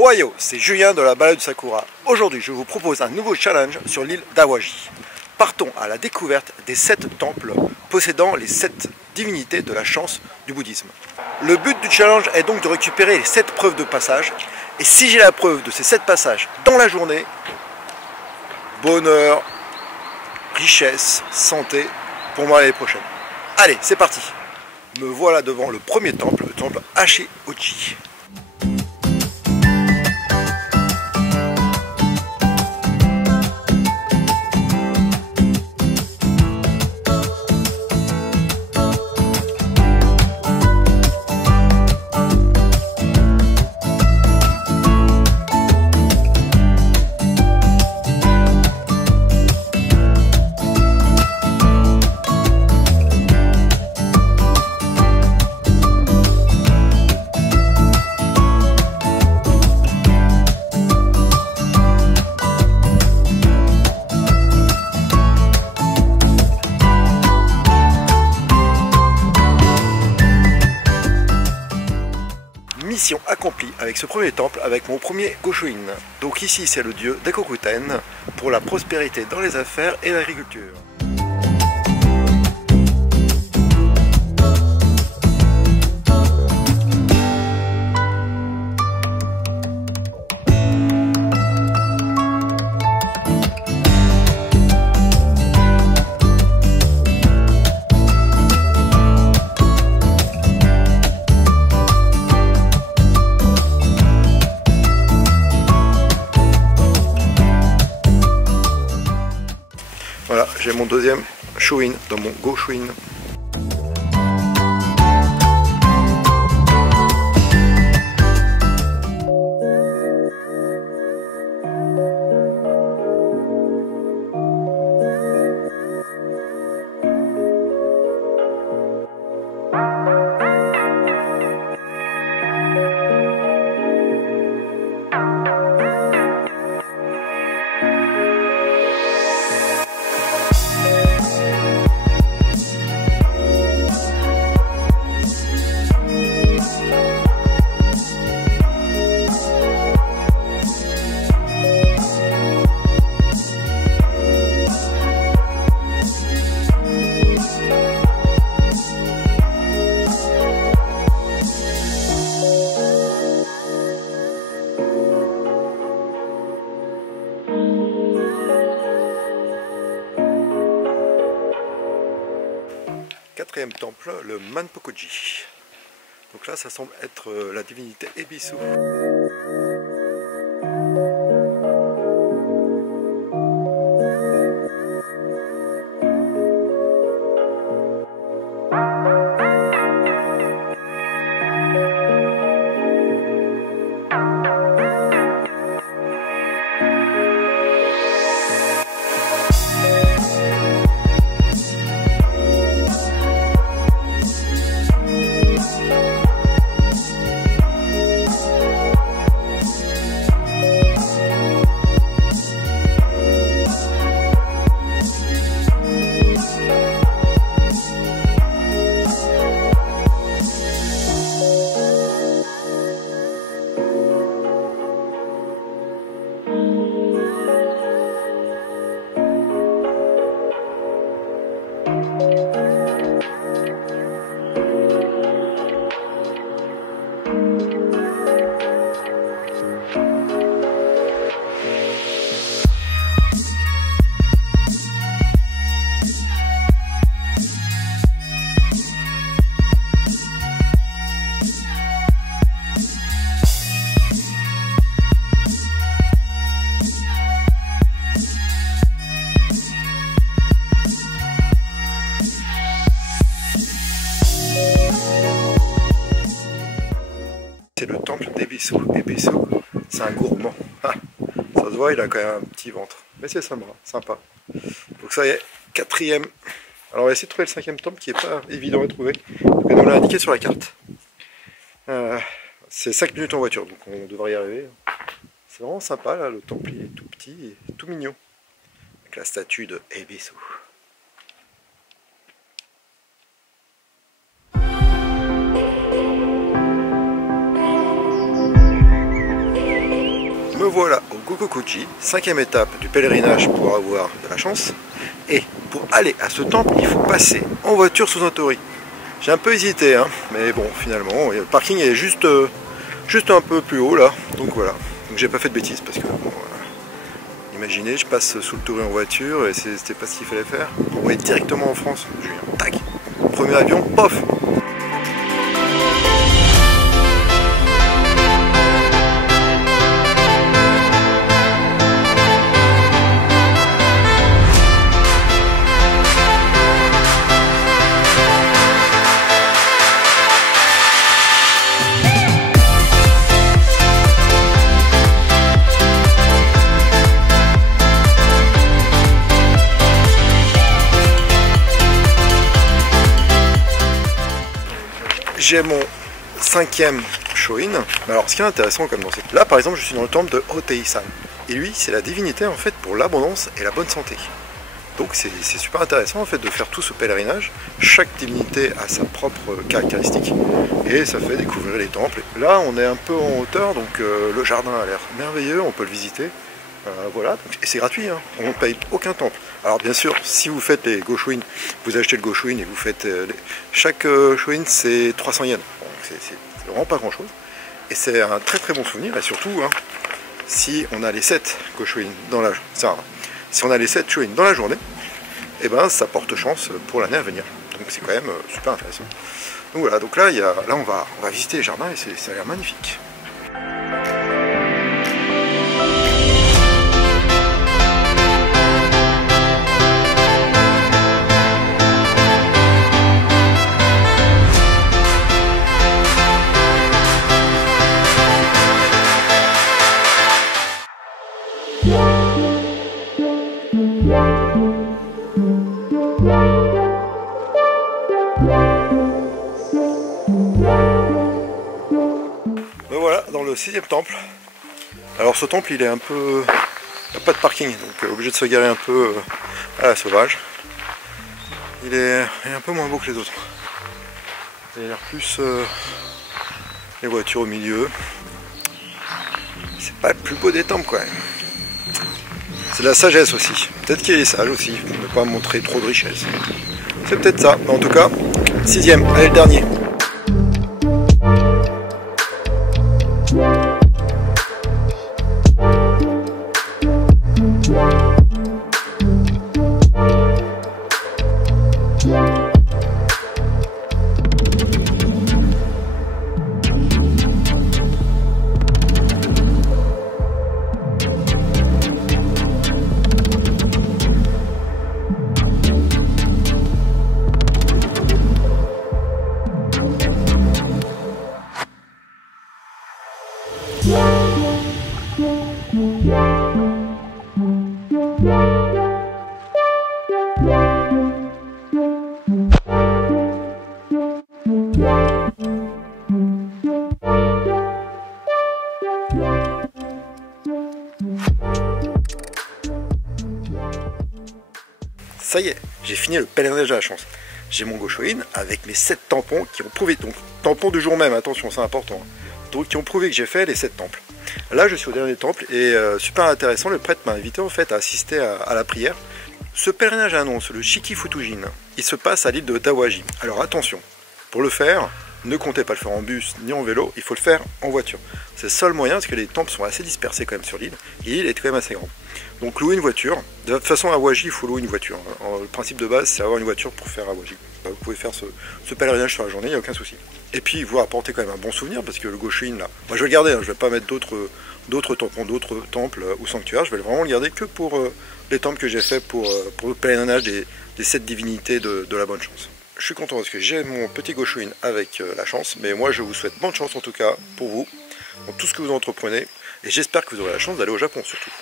Ohio, c'est Julien de la balade du Sakura. Aujourd'hui, je vous propose un nouveau challenge sur l'île d'Awaji. Partons à la découverte des 7 temples possédant les 7 divinités de la chance du bouddhisme. Le but du challenge est donc de récupérer les 7 preuves de passage. Et si j'ai la preuve de ces 7 passages dans la journée, bonheur, richesse, santé pour moi l'année prochaine. Allez, c'est parti. Me voilà devant le premier temple, le temple Hachi-Oji. Mission accomplie avec ce premier temple, avec mon premier Goshuin. Donc ici c'est le dieu Dakokuten pour la prospérité dans les affaires et l'agriculture. Voilà, j'ai mon deuxième Shuin dans mon Goshuin. Quatrième temple, le Manpokoji. Donc là, ça semble être la divinité Ebisu. C'est le temple d'Ebisu. Ebisu, c'est un gourmand. Ah, ça se voit, il a quand même un petit ventre. Mais c'est sympa. Donc ça y est, quatrième. Alors on va essayer de trouver le cinquième temple qui n'est pas évident à trouver. Donc on l'a indiqué sur la carte. C'est 5 minutes en voiture, donc on devrait y arriver. C'est vraiment sympa là, le temple est tout petit et tout mignon. Avec la statue de Ebisu. voilà au Gokokuji, 5e étape du pèlerinage pour avoir de la chance. Et pour aller à ce temple, il faut passer en voiture sous un torii. J'ai un peu hésité, hein, mais bon, finalement, le parking est juste un peu plus haut là. Donc voilà, donc j'ai pas fait de bêtises parce que, bon, imaginez, je passe sous le torii en voiture et c'était pas ce qu'il fallait faire. On va être directement en France, Julien. Tac, premier avion, pof. J'ai mon 5e Shoin. Alors ce qui est intéressant comme dans cette... Là par exemple je suis dans le temple de Hotei-san. Et lui c'est la divinité en fait pour l'abondance et la bonne santé. Donc c'est super intéressant en fait de faire tout ce pèlerinage. Chaque divinité a sa propre caractéristique. Et ça fait découvrir les temples. Là on est un peu en hauteur donc le jardin a l'air merveilleux, on peut le visiter. Voilà, et c'est gratuit, hein. On ne paye aucun temple. Alors bien sûr, si vous faites les Goshuin, vous achetez le Goshuin et vous faites... Chaque Shoin c'est 300 yens, donc c'est vraiment pas grand chose. Et c'est un très très bon souvenir, et surtout, hein, si on a les 7 Goshuin dans la... Si on a les 7 Shoin dans la journée, et ben ça porte chance pour l'année à venir. Donc c'est quand même super intéressant. Donc voilà, donc là, on va visiter les jardins et ça a l'air magnifique. Voilà, dans le 6e temple. Alors ce temple il est un peu... Il n'y a pas de parking, donc obligé de se garer un peu à la sauvage. Il est un peu moins beau que les autres. Il a l'air plus les voitures au milieu. C'est pas le plus beau des temples quand même. C'est de la sagesse aussi. Peut-être qu'il est sage aussi, pour ne pas montrer trop de richesse. C'est peut-être ça, mais en tout cas, 6e, allez le dernier. Ça y est, j'ai fini le pèlerinage de la chance. J'ai mon Goshuin avec mes 7 tampons qui ont prouvé, donc tampons du jour même, attention c'est important, donc qui ont prouvé que j'ai fait les 7 temples. Là je suis au dernier temple et super intéressant, le prêtre m'a invité en fait à assister à la prière. Ce pèlerinage annonce le Shiki-Futujin, il se passe à l'île de Dawaji. Alors attention, pour le faire, ne comptez pas le faire en bus ni en vélo, il faut le faire en voiture. C'est le seul moyen parce que les temples sont assez dispersés quand même sur l'île et l'île est quand même assez grande. Donc louer une voiture, de toute façon à Awaji il faut louer une voiture. Le principe de base c'est avoir une voiture pour faire Awaji. Vous pouvez faire ce pèlerinage sur la journée, il n'y a aucun souci. Et puis vous apportez quand même un bon souvenir parce que le Goshuin là, moi je vais le garder, hein, je ne vais pas mettre d'autres tampons, d'autres temples ou sanctuaires, je vais vraiment le garder que pour les temples que j'ai fait pour le pèlerinage des 7 divinités de la bonne chance. Je suis content parce que j'ai mon petit Goshuin avec la chance, mais moi je vous souhaite bonne chance en tout cas pour vous, dans tout ce que vous entreprenez, et j'espère que vous aurez la chance d'aller au Japon surtout.